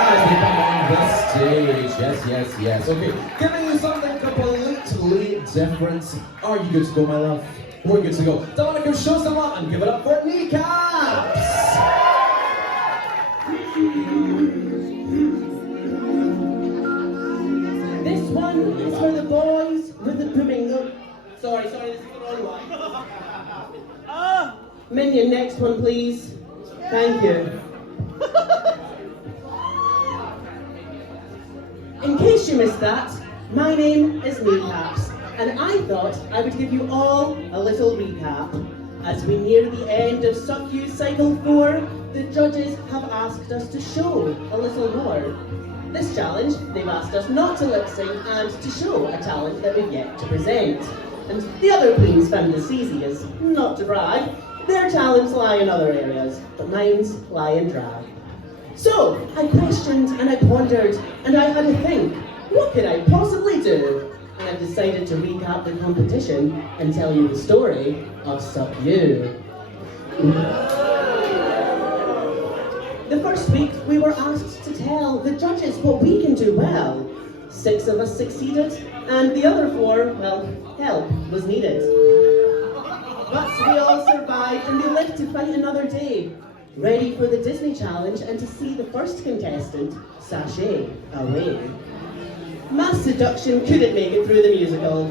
As we come on the stage, yes. Okay, giving you something completely different. Are you good to go, my love? We're good to go. Delmonicas, show some up and give it up for Kneecaps! This one is for the boys with the booming note. Sorry, this is the wrong one. Minion, next one, please. Thank you. In case you missed that, my name is Kneecaps, and I thought I would give you all a little recap. As we near the end of Suck-You Cycle 4, the judges have asked us to show a little more. This challenge, they've asked us not to lip sync and to show a talent that we've yet to present. And the other queens found this easy, as, not to brag, their talents lie in other areas, but mine's lie in drag. So, I questioned and I pondered, and I had to think, what could I possibly do? And I've decided to recap the competition and tell you the story of Suck-You. The first week, we were asked to tell the judges what we can do well. 6 of us succeeded, and the other 4, well, help was needed. But we all survived, and we lived to fight another day. Ready for the Disney challenge and to see the first contestant sashay away. Mass Seduction couldn't make it through the musical.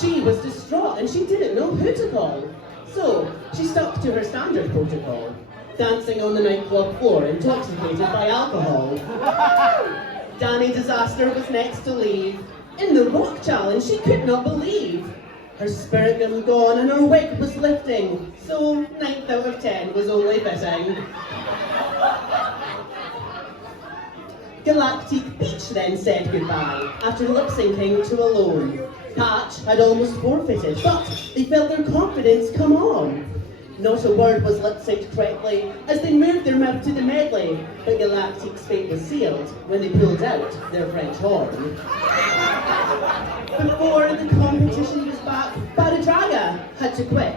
She was distraught and she didn't know who to call. So she stuck to her standard protocol, dancing on the nightclub floor intoxicated by alcohol. Danny Disaster was next to leave. In the rock challenge she could not believe. Her spirit was gone and her wig was lifting, so 9th out of 10 was only fitting. Galactic Peach then said goodbye after lip-syncing to Alone. Patch had almost forfeited, but they felt their confidence come on. Not a word was lip-synced correctly as they moved their mouth to the medley, but Galactic's fate was sealed when they pulled out their French horn. Before the competition was back, Badadraga had to quit.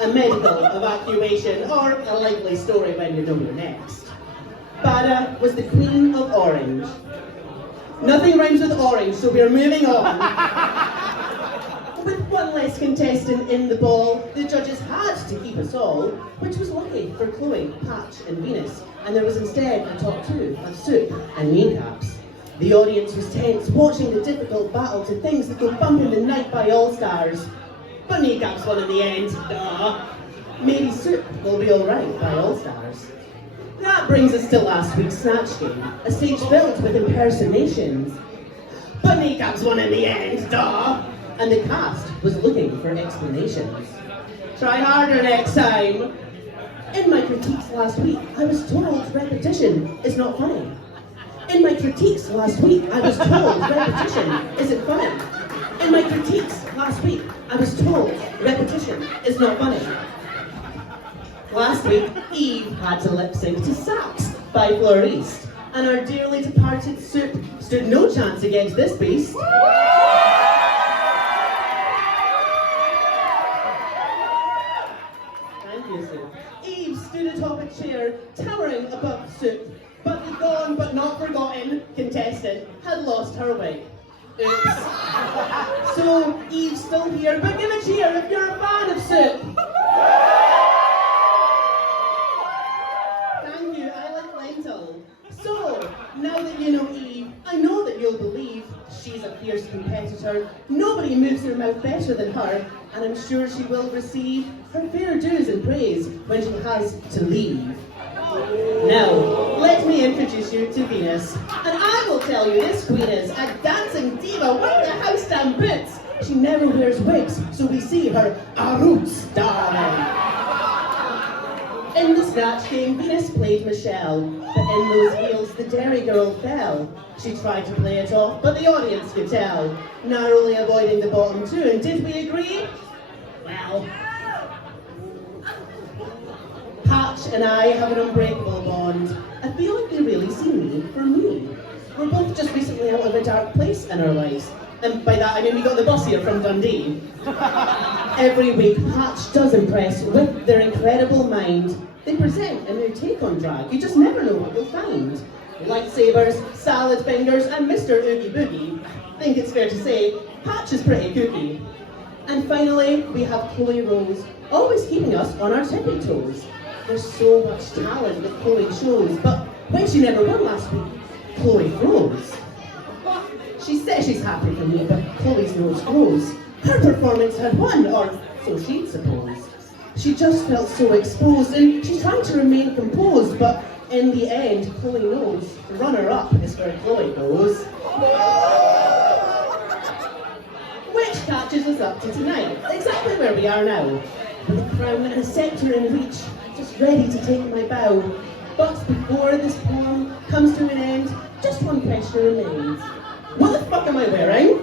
A medical evacuation, or a likely story when you know you're next. Bada was the Queen of Orange. Nothing rhymes with orange, so we're moving on. With one less contestant in the ball, the judges had to keep us all, which was lucky for Chloe, Patch and Venus, and there was instead a top 2 of Soup and Kneecaps. The audience was tense, watching the difficult battle to things that go bump in the night by All Stars. But Kneecaps won in the end, duh. Maybe Soup will be alright by All Stars. That brings us to last week's Snatch Game, a stage filled with impersonations. But Kneecaps won in the end, duh. And the cast was looking for explanations. Try harder next time. In my critiques last week, I was told repetition is not funny. In my critiques last week, I was told repetition isn't funny. In my critiques last week, I was told repetition is not funny. Last week, Eve had to lip sync to Sax by Fleur East, and our dearly departed Soup stood no chance against this beast. Thank you, Soup. Eve stood atop a chair, towering above Soup, but the gone but not forgotten contestant had lost her wig. Oops. So, Eve's still here, but give a cheer if you're a fan of Soup. Thank you, I like lentil. So, now that you know Eve, I know that you'll believe she's a fierce competitor. Nobody moves her mouth better than her, and I'm sure she will receive her fair dues and praise when she has to leave. Now, let me introduce you to Venus, and I will tell you this queen is a dancing diva with the house down boots. She never wears wigs, so we see her roots, darling. In the Snatch Game, Venus played Michelle, but in those heels the Derry girl fell. She tried to play it off, but the audience could tell, narrowly avoiding the bottom 2, and did we agree? Well, Patch and I have an unbreakable bond. I feel like they really see me for me. We're both just recently out of a dark place in our lives. And by that I mean we got the bus here from Dundee. Every week, Patch does impress with their incredible mind. They present a new take on drag. You just never know what you'll find. lightsabers, salad fingers, and Mr. Oogie Boogie. I think it's fair to say, Patch is pretty kooky. And finally, we have Chloe Rose, always keeping us on our tippy toes. There's so much talent that Chloe shows, but when she never won last week, Chloe froze. She says she's happy for me, but Chloe's nose grows. Her performance had won, or so she'd suppose. She just felt so exposed, and she's trying to remain composed, but in the end, Chloe knows the runner-up is where Chloe goes. Which catches us up to tonight, exactly where we are now. With a crown and a sceptre in reach, just ready to take my bow. But before this poem comes to an end, just one question remains. What the fuck am I wearing?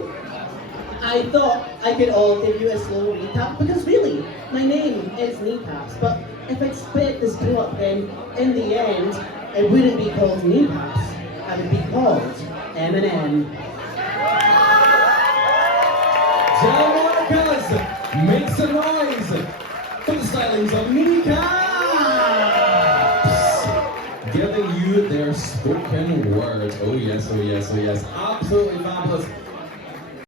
I thought I could all give you a slow recap, because really, my name is Kneecaps, but if I'd split this two up, then in the end, it wouldn't be called Kneecaps, I would be called M&M. Delmonicas, make some noise for the stylings of Kneecaps! Giving you their spoken words. Oh yes, oh yes, oh yes. Absolutely fabulous.